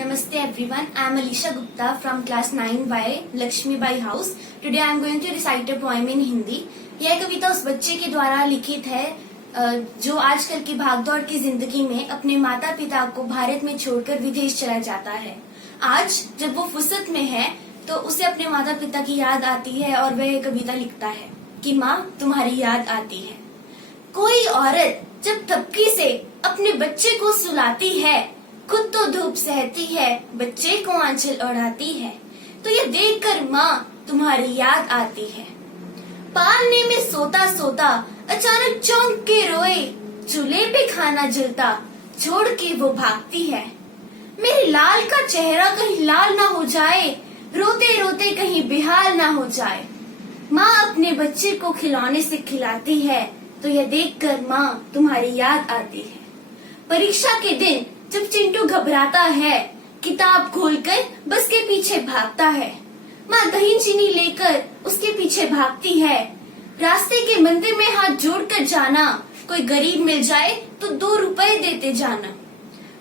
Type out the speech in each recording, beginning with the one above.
Namaste everyone, I am Alisha Gupta from class 9Y Lakshmi Bai House. Today I am going to recite a poem in Hindi. यह कविता उस बच्चे के द्वारा लिखित है जो आजकल की भागदौड़ की जिंदगी में अपने माता पिता को भारत में छोड़कर विदेश चला जाता है। आज जब वो फुर्सत में है तो उसे अपने माता पिता की याद आती है और वह कविता लिखता है कि माँ तुम्हारी याद आती है। कोई औरत जब थपकी से अपने बच्चे को सुलाती है, खुद तो धूप सहती है, बच्चे को आंचल ओढ़ाती है, तो ये देखकर माँ तुम्हारी याद आती है। पालने में सोता सोता अचानक चौंक के रोए, चूल्हे पे खाना जलता छोड़ के वो भागती है। मेरे लाल का चेहरा कहीं लाल ना हो जाए, रोते रोते कहीं बेहाल ना हो जाए। माँ अपने बच्चे को खिलौने से खिलाती है, तो यह देखकर माँ तुम्हारी याद आती है। परीक्षा के दिन जब चिंटू घबराता है, किताब खोलकर बस के पीछे भागता है, माँ दही चीनी लेकर उसके पीछे भागती है। रास्ते के मंदिर में हाथ जोड़कर जाना, कोई गरीब मिल जाए तो 2 रुपए देते जाना।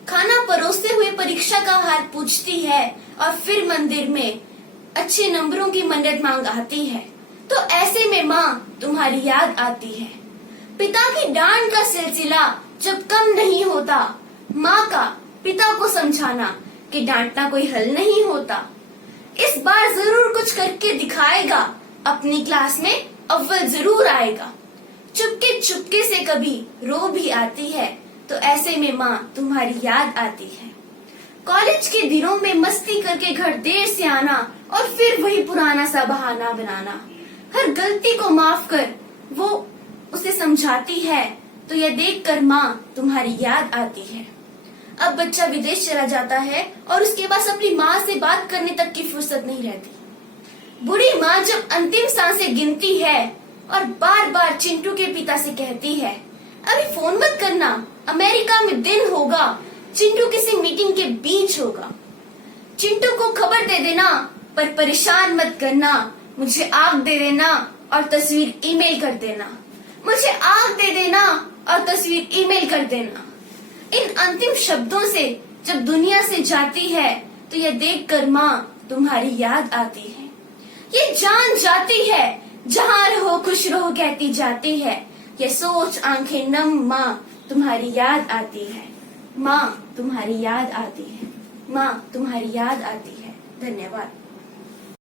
खाना परोसते हुए परीक्षा का हाल पूछती है और फिर मंदिर में अच्छे नंबरों की मन्नत मांगाती है, तो ऐसे में माँ तुम्हारी याद आती है। पिता की डांट का सिलसिला जब कम नहीं होता, माँ का पिता को समझाना कि डांटना कोई हल नहीं होता। इस बार जरूर कुछ करके दिखाएगा, अपनी क्लास में अव्वल जरूर आएगा। चुपके चुपके से कभी रो भी आती है, तो ऐसे में माँ तुम्हारी याद आती है। कॉलेज के दिनों में मस्ती करके घर देर से आना और फिर वही पुराना सा बहाना बनाना। हर गलती को माफ कर वो उसे समझाती है, तो यह देखकर माँ तुम्हारी याद आती है। अब बच्चा विदेश चला जाता है और उसके पास अपनी माँ से बात करने तक की फुर्सत नहीं रहती। बूढ़ी माँ जब अंतिम सांसें गिनती है और बार बार चिंटू के पिता से कहती है, अभी फोन मत करना, अमेरिका में दिन होगा, चिंटू किसी मीटिंग के बीच होगा। चिंटू को खबर दे देना पर परेशान मत करना, मुझे आग दे देना और तस्वीर ईमेल कर देना, मुझे आग दे देना और तस्वीर ईमेल कर देना। इन अंतिम शब्दों से जब दुनिया से जाती है, तो यह देखकर माँ तुम्हारी याद आती है। ये जान जाती है, जहाँ रहो खुश रहो कहती जाती है। ये सोच आंखें नम माँ तुम्हारी याद आती है। माँ तुम्हारी याद आती है, माँ तुम्हारी याद आती है। धन्यवाद।